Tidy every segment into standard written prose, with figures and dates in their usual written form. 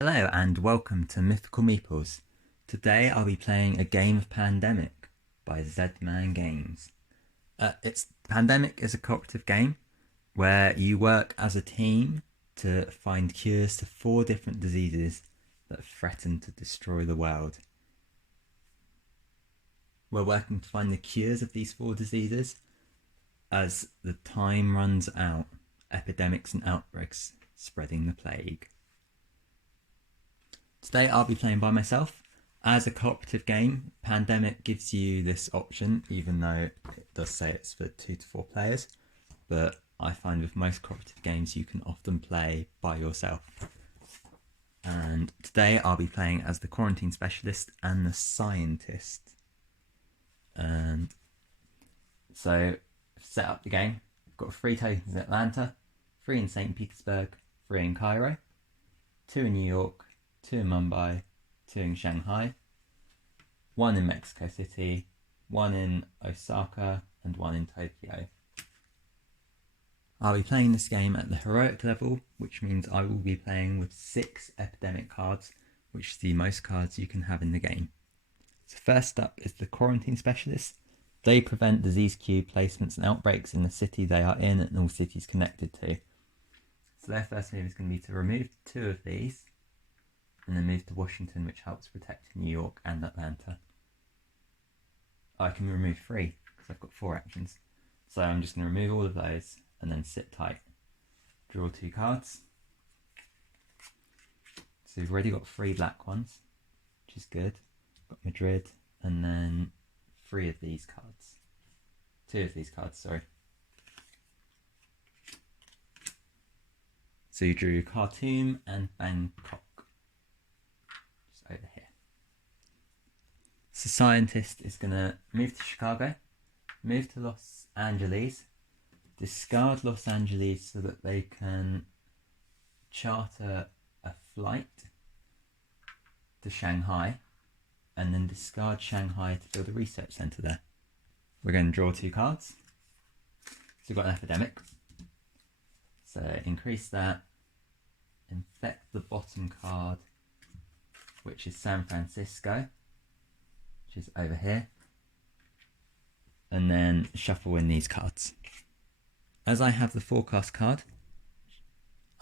Hello and welcome to Mythical Meeples. Today I'll be playing a game of Pandemic by Z-Man Games. Pandemic is a cooperative game where you work as a team to find cures to 4 different diseases that threaten to destroy the world. We're working to find the cures of these 4 diseases as the time runs out, epidemics and outbreaks spreading the plague. Today I'll be playing by myself. As a cooperative game, Pandemic gives you this option, even though it does say it's for 2 to 4 players. But I find with most cooperative games you can often play by yourself. And today I'll be playing as the Quarantine Specialist and the Scientist. And so, set up the game. I've got 3 tokens in Atlanta, 3 in St. Petersburg, 3 in Cairo, 2 in New York, 2 in Mumbai, 2 in Shanghai, 1 in Mexico City, 1 in Osaka, and 1 in Tokyo. I'll be playing this game at the heroic level, which means I will be playing with 6 epidemic cards, which is the most cards you can have in the game. So first up is the Quarantine Specialist. They prevent disease cube placements and outbreaks in the city they are in and all cities connected to. So their first move is going to be to remove 2 of these, and then move to Washington, which helps protect New York and Atlanta. I can remove 3 because I've got 4 actions. So I'm just going to remove all of those and then sit tight. Draw 2 cards. So we've already got 3 black ones, which is good. Got Madrid and then 3 of these cards. 2 of these cards, sorry. So you drew Khartoum and Bangkok. Over here. So Scientist is going to move to Chicago, move to Los Angeles, discard Los Angeles so that they can charter a flight to Shanghai, and then discard Shanghai to build a research centre there. We're going to draw 2 cards. So we've got an epidemic. So increase that, infect the bottom card, which is San Francisco, which is over here, and then shuffle in these cards. As I have the forecast card,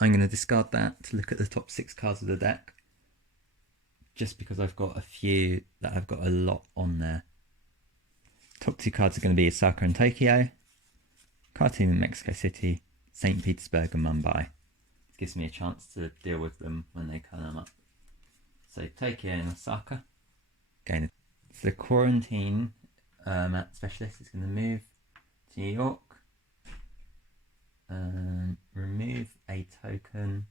I'm going to discard that to look at the top 6 cards of the deck, just because I've got a few that have got a lot on there. Top 2 cards are going to be Osaka and Tokyo, Khartoum and Mexico City, St. Petersburg and Mumbai. It gives me a chance to deal with them when they come up. So Tokyo and Osaka. Okay, so the Quarantine Specialist is going to move to New York, remove a token,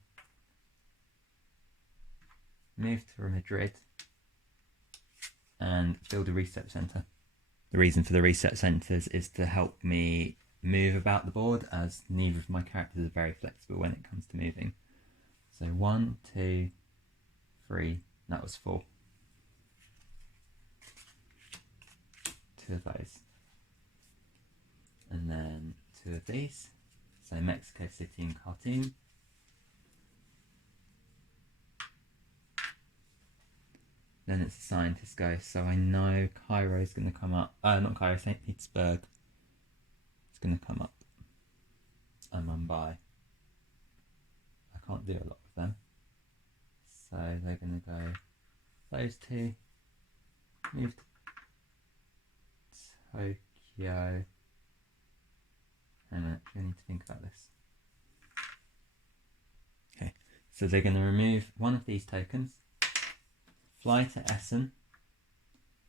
move to Madrid, and build a research centre. The reason for the research centres is to help me move about the board, as neither of my characters are very flexible when it comes to moving. So 1, 2, 3, that was 4. 2 of those. And then 2 of these. So Mexico City and Khartoum. Then it's a Scientist go, so I know Cairo's going to come up. Not Cairo, St. Petersburg. It's going to come up. And Mumbai. I can't do a lot with them. So they're going to go those 2, move to Tokyo. Hang on, I need to think about this. Okay, so they're going to remove 1 of these tokens, fly to Essen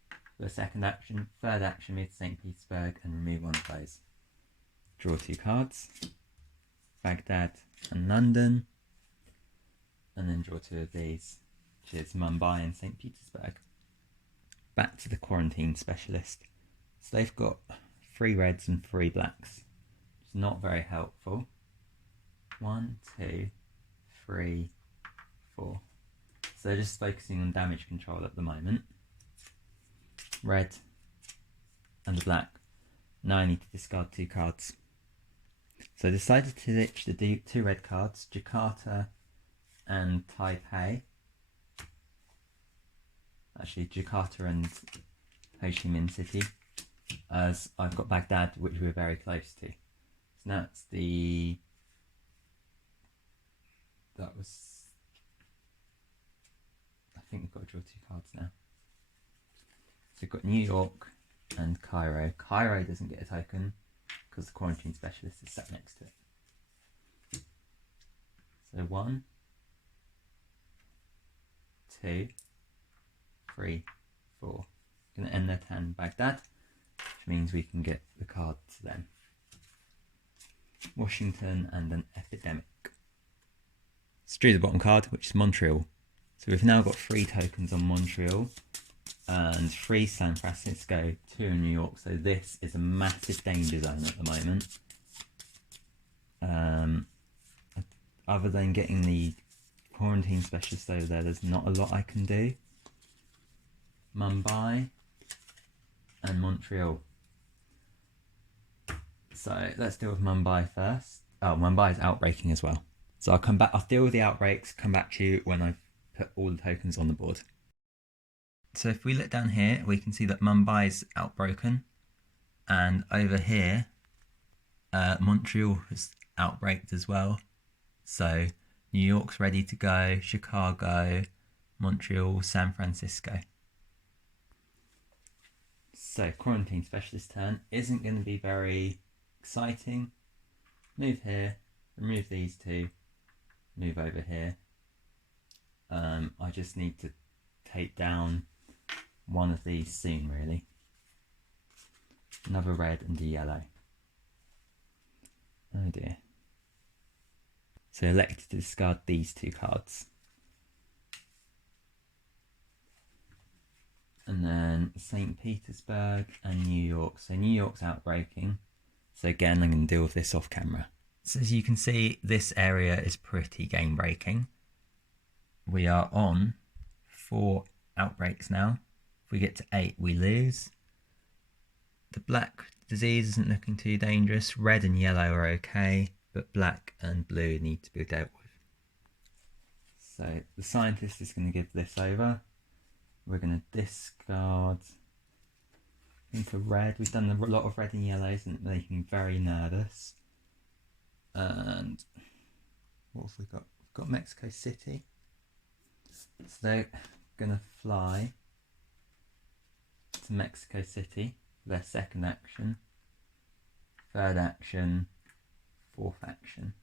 for the second action, third action move to St. Petersburg and remove 1 of those. Draw 2 cards, Baghdad and London. And then draw 2 of these, which is Mumbai and St. Petersburg. Back to the Quarantine Specialist. So they've got 3 reds and 3 blacks, which is not very helpful. 1, 2, 3, 4. So they're just focusing on damage control at the moment. Red and a black. Now I need to discard 2 cards. So I decided to ditch the 2 red cards, Jakarta and Taipei, actually Jakarta and Ho Chi Minh City, as I've got Baghdad, which we're very close to. So that's I think we've got to draw 2 cards now. So we've got New York and Cairo. Cairo doesn't get a token because the quarantine specialist is sat next to it. So 1, 2, 3, 4. Going to end their turn Baghdad, which means we can get the card to them. Washington and an epidemic. Let's drew the bottom card, which is Montreal. So we've now got 3 tokens on Montreal and 3 San Francisco, 2 in New York. So this is a massive danger zone at the moment. Other than getting the quarantine specialist over there, there's not a lot I can do. Mumbai and Montreal. So let's deal with Mumbai first. Oh, Mumbai is outbreaking as well. So I'll deal with the outbreaks, come back to you when I've put all the tokens on the board. So if we look down here, we can see that Mumbai's outbroken, and over here, Montreal has outbreaked as well. So New York's ready to go, Chicago, Montreal, San Francisco. So quarantine specialist turn isn't going to be very exciting. Move here, remove these 2, move over here. I just need to take down one of these soon, really. Another red and a yellow. Oh dear. So elect to discard these 2 cards. And then St. Petersburg and New York. So New York's outbreaking. So again, I'm going to deal with this off camera. So as you can see, this area is pretty game breaking. We are on 4 outbreaks now. If we get to 8, we lose. The black disease isn't looking too dangerous. Red and yellow are okay, but black and blue need to be dealt with. So the scientist is going to give this over. We're going to discard into red. We've done a lot of red and yellows and making me very nervous. And what have we got? We've got Mexico City. So they're going to fly to Mexico City for their 2nd action, 3rd action, 4th action.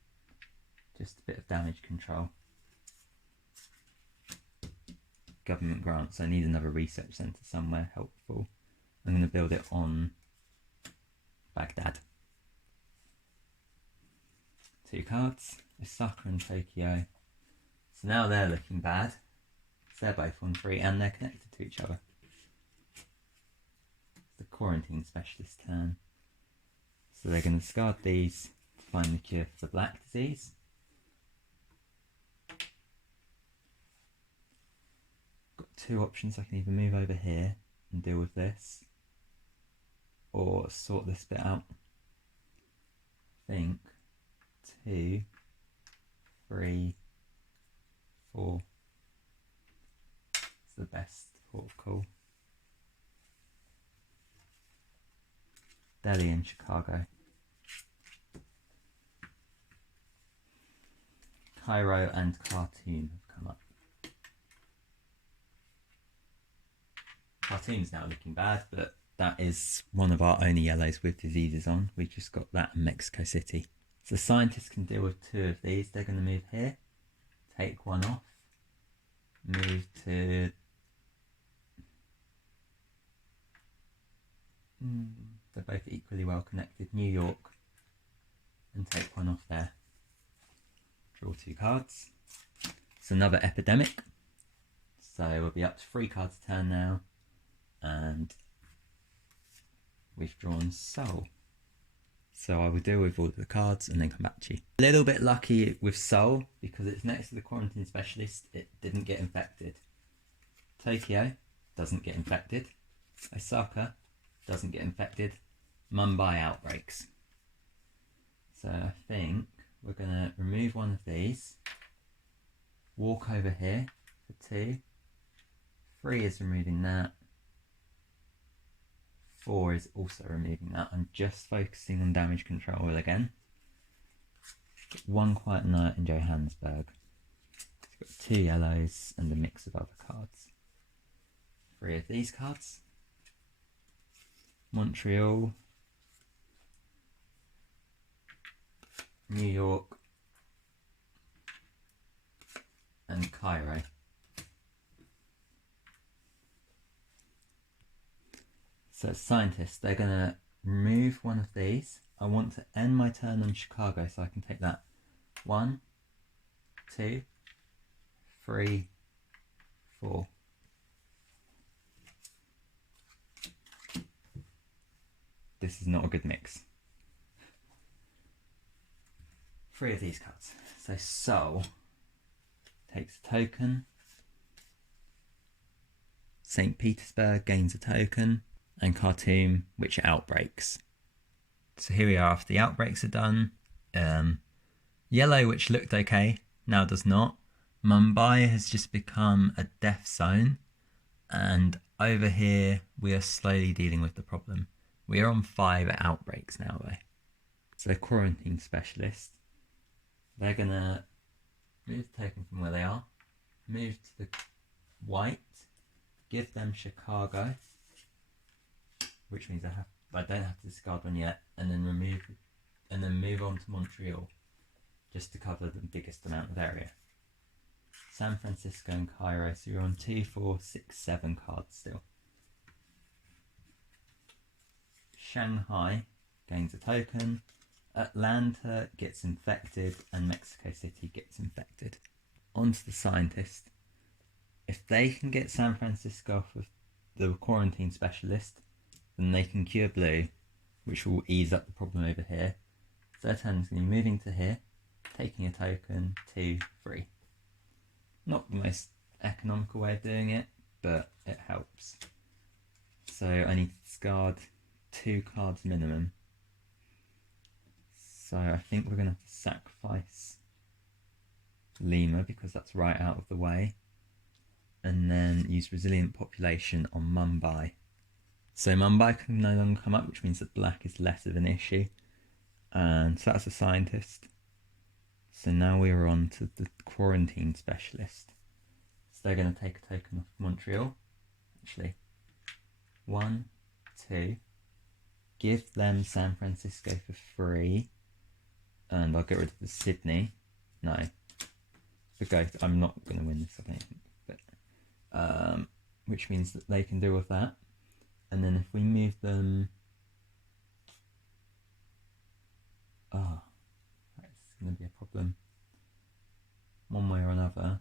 Just a bit of damage control. Government grants. I need another research centre somewhere helpful. I'm going to build it on Baghdad. 2 cards, Osaka and Tokyo. So now they're looking bad. So they're both on 3 and they're connected to each other. It's the quarantine specialist turn. So they're going to discard these to find the cure for the black disease. Got 2 options. I can either move over here and deal with this, or sort this bit out. I think 2, 3, 4 is the best port of call. Delhi and Chicago. Cairo and Khartoum have come up. Khartoum's now looking bad, but that is one of our only yellows with diseases on. We just got that in Mexico City. So scientists can deal with 2 of these. They're going to move here, take 1 off, move to... they're both equally well connected. New York, and take 1 off there. Draw 2 cards. It's another epidemic. So we'll be up to 3 cards a turn now. And we've drawn Seoul. So I will deal with all of the cards and then come back to you. A little bit lucky with Seoul because it's next to the quarantine specialist. It didn't get infected. Tokyo doesn't get infected. Osaka doesn't get infected. Mumbai outbreaks. So I think we're going to remove one of these. Walk over here for 2, 3 is removing that. 4 is also removing that. I'm just focusing on damage control again. 1 quiet night in Johannesburg. It's got 2 yellows and a mix of other cards. 3 of these cards. Montreal, New York, and Cairo. So scientists, they're going to remove one of these. I want to end my turn on Chicago, so I can take that. 1, 2, 3, 4. This is not a good mix. 3 of these cards. So Seoul takes a token. St. Petersburg gains a token. And Khartoum, which outbreaks. So here we are after the outbreaks are done. Yellow, which looked okay, now does not. Mumbai has just become a death zone. And over here, we are slowly dealing with the problem. We are on 5 outbreaks now, though. So quarantine specialist, they're going to move the token from where they are, move to the white, give them Chicago, which means I don't have to discard one yet, and then move on to Montreal, just to cover the biggest amount of area. San Francisco and Cairo, so you're on 2, 4, 6, 7 cards still. Shanghai gains a token, Atlanta gets infected, and Mexico City gets infected. On to the scientist. If they can get San Francisco off of the quarantine specialist, then they can cure blue, which will ease up the problem over here. So their turn is going to be moving to here, taking a token, 2, 3. Not the most economical way of doing it, but it helps. So I need to discard 2 cards minimum. So I think we're going to have to sacrifice Lima because that's right out of the way. And then use Resilient Population on Mumbai. So Mumbai can no longer come up, which means that black is less of an issue. And so that's a scientist. So now we're on to the quarantine specialist. So they're going to take a token off Montreal. Actually, 1, 2. Give them San Francisco for free. And I'll get rid of the Sydney. No. Okay, I'm not going to win this, I don't think. But, which means that they can deal with that. And then if we move them... Oh, that's going to be a problem. One way or another,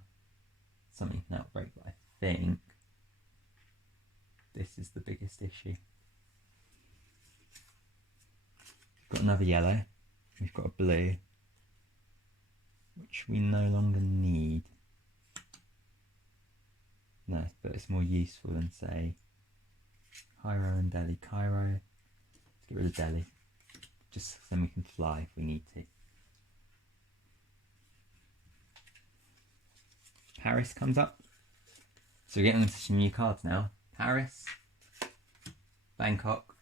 something can outbreak, but I think this is the biggest issue. We've got another yellow, we've got a blue, which we no longer need. No, but it's more useful than, say, Cairo and Delhi. Cairo, let's get rid of Delhi, just so then we can fly if we need to. Paris comes up. So we're getting into some new cards now. Paris, Bangkok,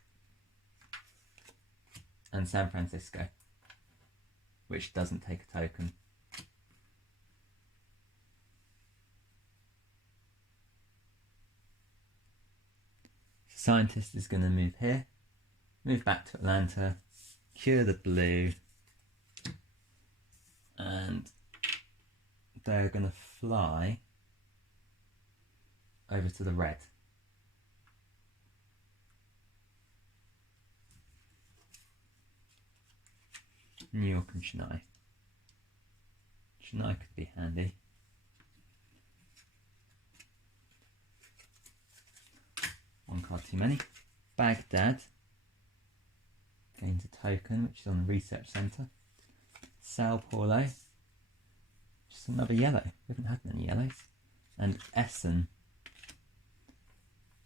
and San Francisco, which doesn't take a token. Scientist is going to move here, move back to Atlanta, cure the blue, and they're going to fly over to the red. New York and Chennai. Chennai could be handy. One card too many. Baghdad gains a token, which is on the research centre. Sao Paulo, just another yellow. We haven't had many yellows. And Essen,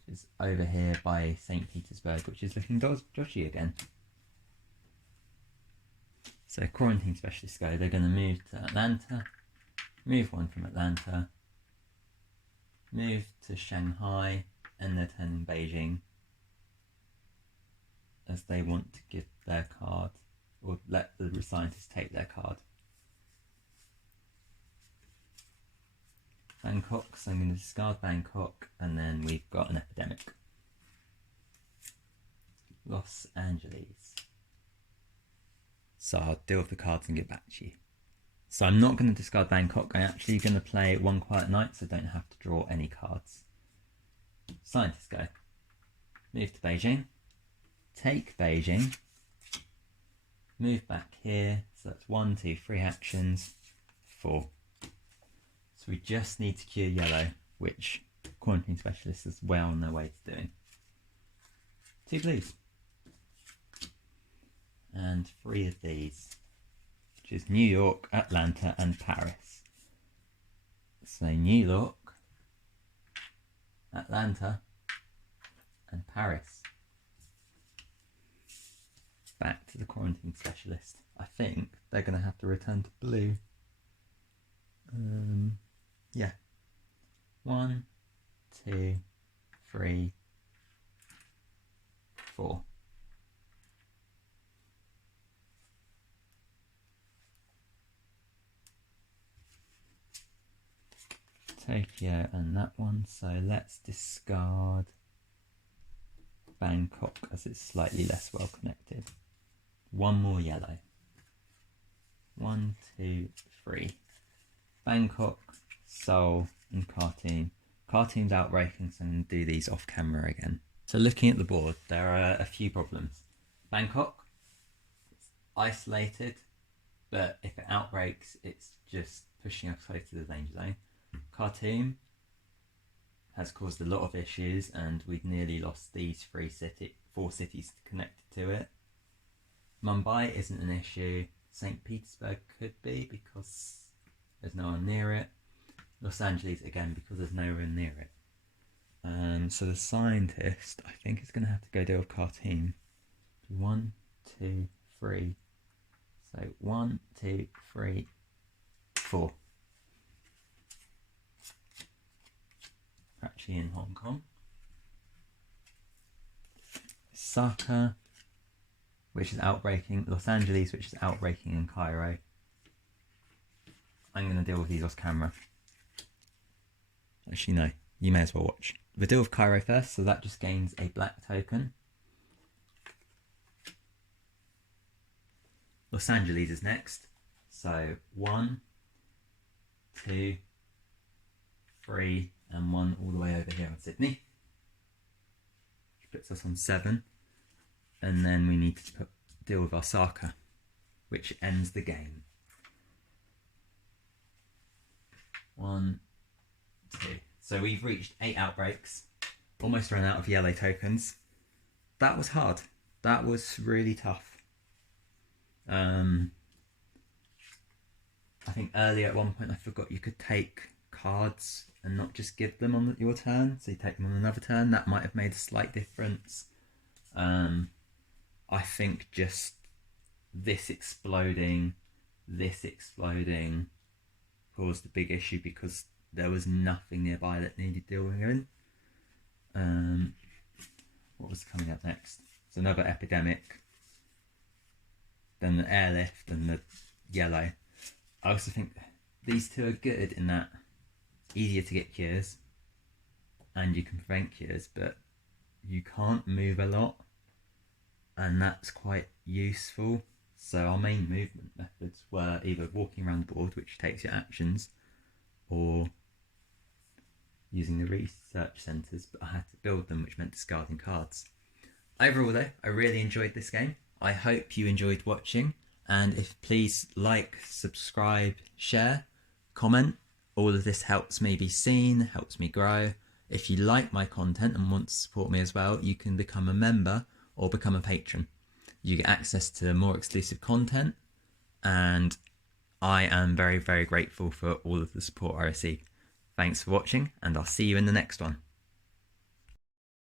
which is over here by St. Petersburg, which is looking dodgy again. So quarantine specialists go. They're going to move to Atlanta, move one from Atlanta, move to Shanghai, and they're turning Beijing, as they want to give their card, or let the scientists take their card. Bangkok, so I'm going to discard Bangkok, and then we've got an epidemic. Los Angeles. So I'll deal with the cards and get back to you. So I'm not going to discard Bangkok, I'm actually going to play One Quiet Night so I don't have to draw any cards. Scientists go. Move to Beijing. Take Beijing. Move back here, so that's 1, 2, 3 actions, 4. So we just need to cure yellow, which quarantine specialists is well on their way to doing. 2 blues. And 3 of these, which is New York, Atlanta and Paris. So New York, Atlanta and Paris. Back to the quarantine specialist. I think they're going to have to return to blue. Yeah. 1, 2, 3, 4. Tokyo and that one, so let's discard Bangkok as it's slightly less well connected. 1 more yellow. 1, 2, 3. Bangkok, Seoul and Khartoum. Khartoum's outbreaking, so I'm going to do these off camera again. So looking at the board, there are a few problems. Bangkok, it's isolated, but if it outbreaks, it's just pushing us close to the danger zone. Khartoum has caused a lot of issues, and we've nearly lost these 4 cities connected to it. Mumbai isn't an issue. St. Petersburg could be because there's no one near it. Los Angeles, again, because there's no one near it. So the scientist, I think, is going to have to go deal with Khartoum. 1, 2, 3. So 1, 2, 3, 4. Actually in Hong Kong. Osaka, which is outbreaking. Los Angeles, which is outbreaking in Cairo. I'm going to deal with these off camera. Actually, no. You may as well watch. We'll deal with Cairo first, so that just gains a black token. Los Angeles is next. So 1, 2, 3, and 1 all the way over here on Sydney. Which puts us on 7. And then we need to deal with Osaka, which ends the game. 1, 2. So we've reached 8 outbreaks. Almost run out of yellow tokens. That was hard. That was really tough. I think earlier at one point I forgot you could take cards and not just give them on your turn, so you take them on another turn. That might have made a slight difference. I think just this exploding caused a big issue because there was nothing nearby that needed dealing with. What was coming up next? It's another epidemic, then the airlift and the yellow. I also think these two are good in that easier to get cures and you can prevent cures, but you can't move a lot, and that's quite useful. So our main movement methods were either walking around the board, which takes your actions, or using the research centres, but I had to build them, which meant discarding cards. Overall though, I really enjoyed this game. I hope you enjoyed watching, and if please like, subscribe, share, comment. All of this helps me be seen, helps me grow. If you like my content and want to support me as well, you can become a member or become a patron. You get access to more exclusive content, and I am very, very grateful for all of the support I receive. Thanks for watching, and I'll see you in the next one.